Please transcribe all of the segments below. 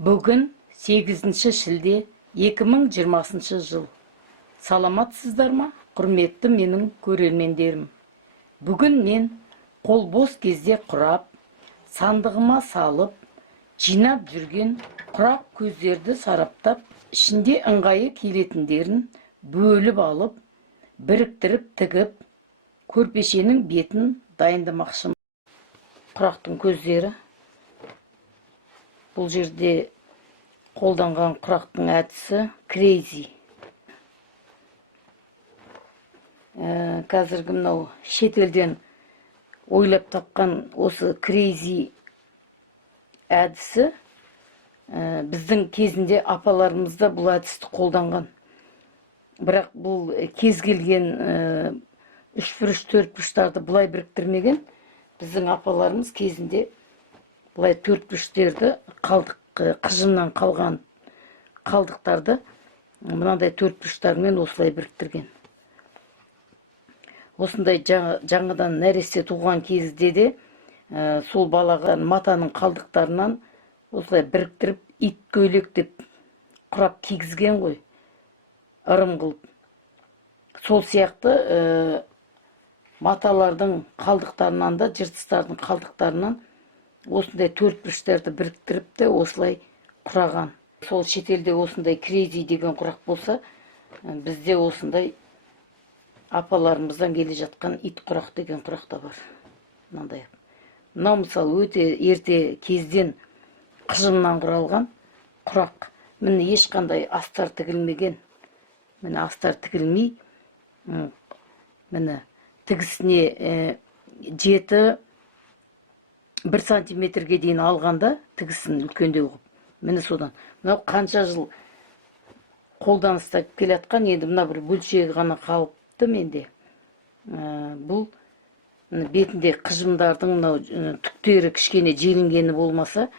Бүгін 8 шілде 2020 жыл. Саламатсыздар ма, құрметті менің көрермендерім? Бүгін мен қол бос кезде құрап, сандығыма салып, жинап жүрген құрақ көздерді сараптап, ішінде ыңғайы келетіндерін бөліп алып, біріктіріп тігіп, көрпешенің бетін дайындамақшымын. Құрақтың көздері. Бұл жерде қолданған құрақтың әдісі крейзи. Қазіргі мынау шетелден ойлап тапқан осы крейзи әдісі біздің кезінде апаларымызда бұл әдісті қолданған. Бірақ бұл кез келген 3-бұрыш 4-бұрыштарды бұлай біріктірмеген. Біздің апаларымыз кезінде бұлай 4-бұрыштерді қыжымнан қалған қалдықтарды мынандай 4-бұрыштармен осылай біріктірген. Осындай жаңадан нәресте туған кезде де сол балаға матаның қалдықтарынан осылай біріктіріп ит көйлек деп құрап кигізген ғой, ырым қылып. Сол сияқты маталардың қалдықтарынан да, жыртыстардың қалдықтарынан осындай 4-бұрыштарды біріктіріп те осылай құраған. Сол шетелде осындай крейзи деген құрақ болса, бізде осындай апаларымыздан келе жатқан ит құрақ деген құрақ та бар. Мынандай. Мынау мысалы өте ерте кезден қыжымнан құралған құрақ. Міне ешқандай астар тігілмеген. Міне астар тігілмей, міне тігісіне 1 сантиметрге дейін алғанда тігісін үлкендеу қылып. Міне содан. Мынау қанша жыл қолданыста келе жатқан, енді мына бір бөлшегі ғана қалыпты менде. Бұл бетінде қыжымдардың мынау түктері кішкене желінгені болмаса,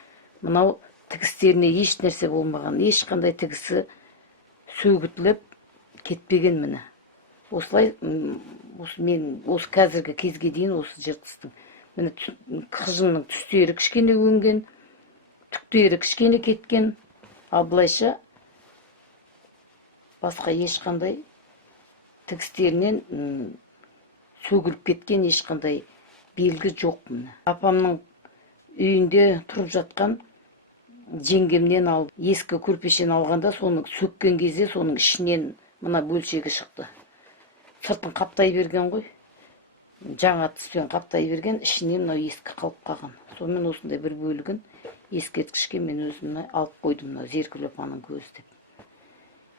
мынау тігістеріне еш нәрсе болмаған, ешқандай тігісі сөгітіліп кетпеген міне. Осылай мен осы қазіргі кезге дейін осы жыртыстың міне қыжымның түстері кішкене өнген, түктері кішкене кеткен, ал былайша басқа ешқандай тігістерінен сөгіліп кеткен ешқандай белгі жоқ міне. Апамның үйінде тұрып жатқан жеңгемнен алып, ескі көрпешені алғанда, соны сөккен кезде соның ішінен мына бөлшегі шықты. Сыртын қаптай берген ғой. Жаңа түстен қаптай берген, ішінен мынау ескі қалып қалған. Сонымен осындай бір бөлігін ескерткішке мен өзімді алып қойдым, мынау Зеркүл апаның көзі деп.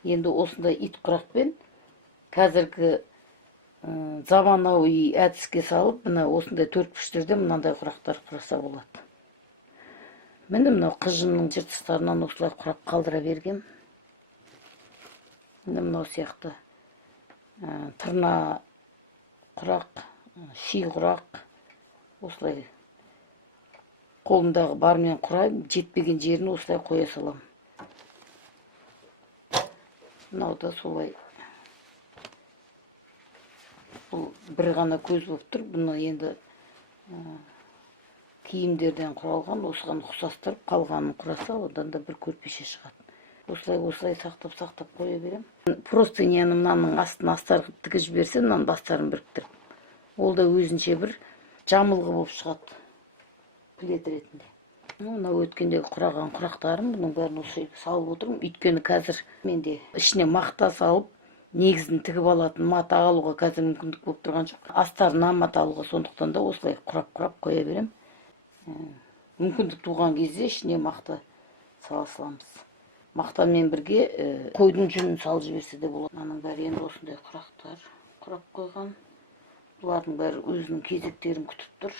Енді осындай ит құрақпен қазіргі заманауи әдіске салып, мына осындай 4-бұрыштерде мынандай құрақтар құраса болады. Міне мынау қыжымның жыртыстарынан осылай құрап қалдыра берген. Міне мынау сияқты тырна құрақ, ши құрақ, осылай қолымдағы бармен құрайым, жетпеген жерін осылай қоя салам. Мынау да солай. Бұл бір ғана көз болып тұр. Бұны енді киімдерден құралған, осыған ұқсастырып қалғанын құраса, одан да бір көрпеше шығады. Осылай сақтап қоя берем. Простыняны мынаның астын астар тігіп жіберсе, мынаның бастарын біріктіріп. Ол да өзінше бір жамылғы болып шығады. Плед ретінде. Мына өткендегі құраған құрақтарым, бұның бәрін осы салып отырмын. Өйткені қазір менде ішіне мақта салып, негізін тігіп алатын мата алуға қазір мүмкіндік болып тұрған жоқ. Астарына мата алуға, сондықтан да осылай құрап қоя берем. Мүмкіндік туған кезде ішіне мақта сала саламыз. Мақтамен бірге қойдың жүнін салып жіберсе де болады. Мынаның бәрі енді осындай құрақтар құрап қойған. Бұлардың бәрі өзінің кезектерін күтіп тұр.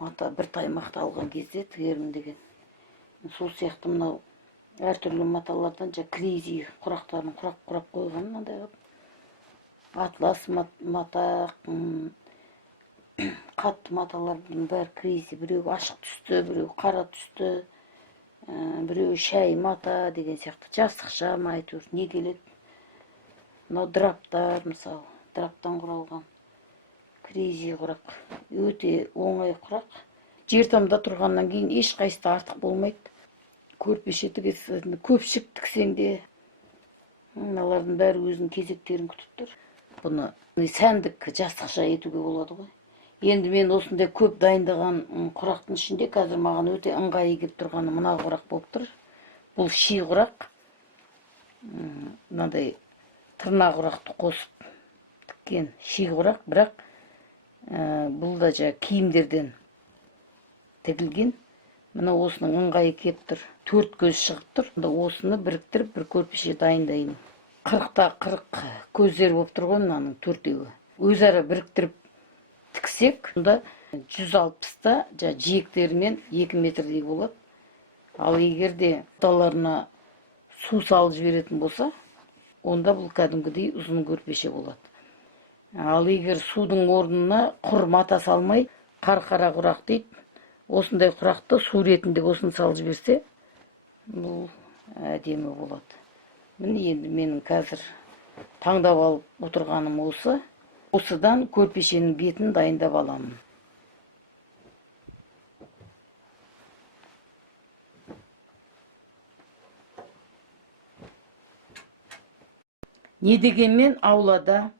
Мата бір тай мақта алған кезде тігермін деген. Сол сияқты мынау әртүрлі маталардан крейзи құрақтарын құрап қойған. Мынандай атлас мата, қатты маталардың бәрі крейзи. Біреу ашық түсті, біреу қара түсті, біреу шәй мата деген сияқты. Жастықша ма әйтеуір не келеді. Мынау драптар, мысалы, драптан құралған крейзи құрақ. Өте оңай құрақ. Жертамда тұрғаннан кейін ешқайсысы артық болмайды. көрпеше тігесің, көпшік тіксең де, мыналардың бәрі өзінің кезектерін күтіп тұр. Бұны сәндік жастықша етуге болады ғой. Енді мен осындай көп дайындаған құрақтың ішінде қазір маған өте ыңғайы келіп тұрғаны мына құрақ болып тұр. Бұл ши құрақ. Мынандай тырна құрақты қосып тіккен ши құрақ, бірақ бұл да киімдерден тігілген. Мына осының ыңғайы келіп тұр. 4 көз шығып тұр. Осыны біріктіріп бір көрпеше дайындайын. 40-та 40 көздер болып тұр ғой мынаның 4-еуі. Өзара біріктіріп тіксек, онда 160-та жиектерімен 2 метрдей болады. Ал егер де орталарына су салып жіберетін болса, онда бұл кәдімгідей ұзын көрпеше болады. Ал егер судың орнына құр мата салмай, қарқара құрақ дейді. Осындай құрақты су ретінде осын салып жіберсе, бұл әдемі болады. Міне енді менің қазір таңдап алып отырғаным осы. Осыдан көрпешенің бетін дайындап аламын. Не дегенмен аулада,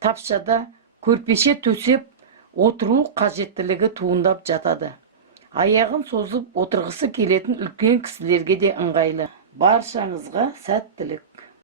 тапшада көрпеше төсеп отыру қажеттілігі туындап жатады. Аяғын созып отырғысы келетін үлкен кісілерге де ыңғайлы. Баршаңызға сәттілік.